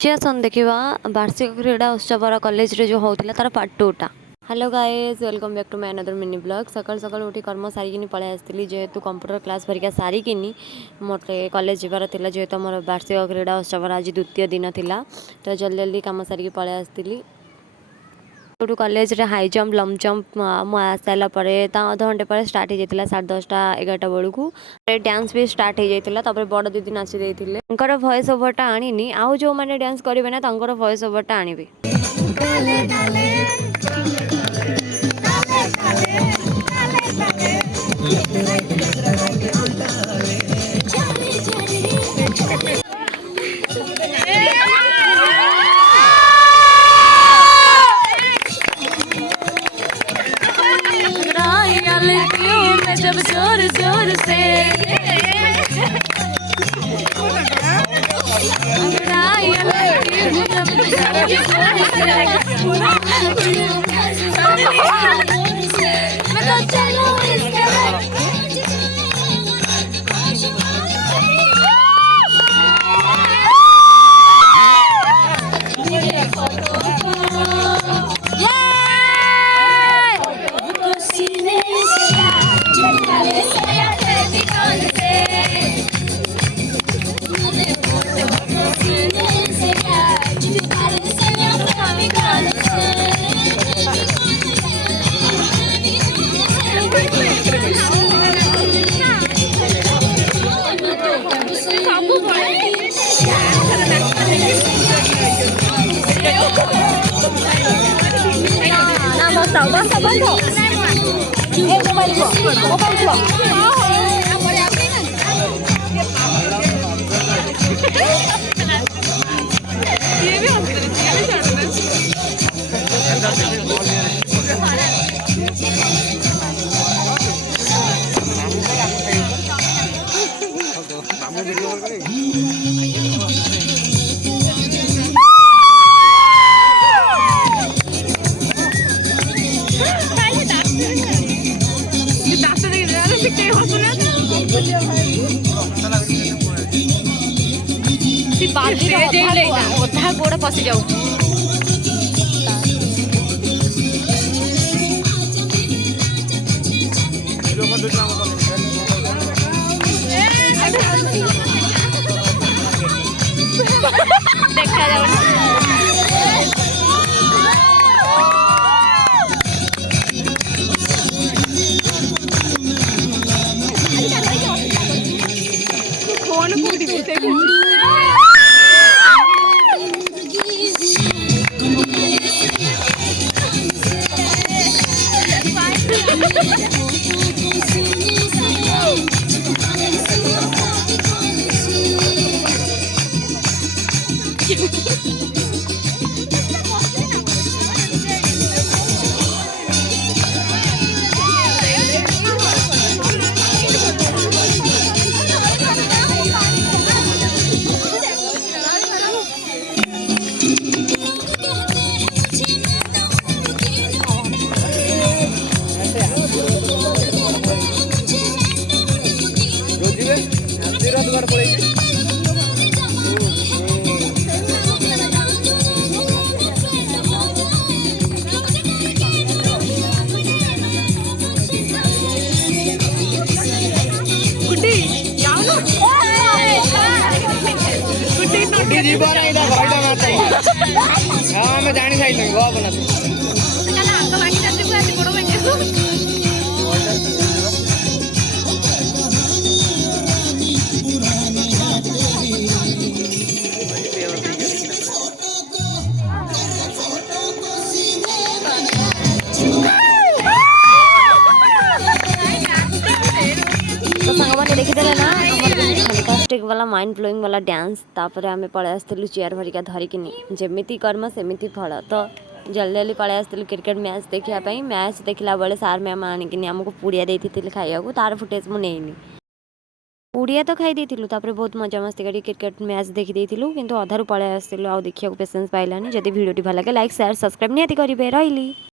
जी आसन देखा वार्षिक क्रीड़ा उत्सव कॉलेज रे जो होता तार पार्ट 2टा। Hello guys, welcome back to my another mini blog. सकाल सकाल उठी कर्म सारिकी पलि आसती जेहेतु कंप्यूटर क्लास भरिका सारिकी मत कॉलेज जबार था जेहेतु मोर वार्षिक क्रीड़ा उत्सव आज द्वितीय दिन थिला तो जल्दी जल्दी कम सारिकी पलि आसती। कॉलेज रे हाई जंप लंग जंप मु आसाला अध घंटे पर स्टार्ट हो जाता 10:30 11टा बेलू डांस भी स्टार्ट हो जाता। बड़ दीदी नाची देते वॉइस ओवरटा आनी आउ जो मैंने डांस करेंगे ना वॉइस ओवरटा आनी। जब जोर जोर से basta, basta. अधा गोड़ पशि जाऊ देखा जाऊ आम जानी साइल बना देखीदे ना फैंटास्टिक वाला माइंड ब्लोइंग वाला डांस तापर आम पलि आसलु चेयर भरिका धरिकी जमी कर्म सेमती फल तो जल्दी जल्दी पलि आसलु क्रिकेट मैच देखापी। मैच देखला बेले सार मैम आनिकी आमको पुड़िया देती खाइबा तार फुटेज मुझे पुड़िया तो खाई देलु बहुत मजा मस्ती कर क्रिकेट मैच देखी किंतु अधारू पलि आसलु आ देखा पेसेंस पाइलानी। जदि वीडियो भल लगे लाइक शेयर सब्सक्राइब निहाती करेंगे। रही।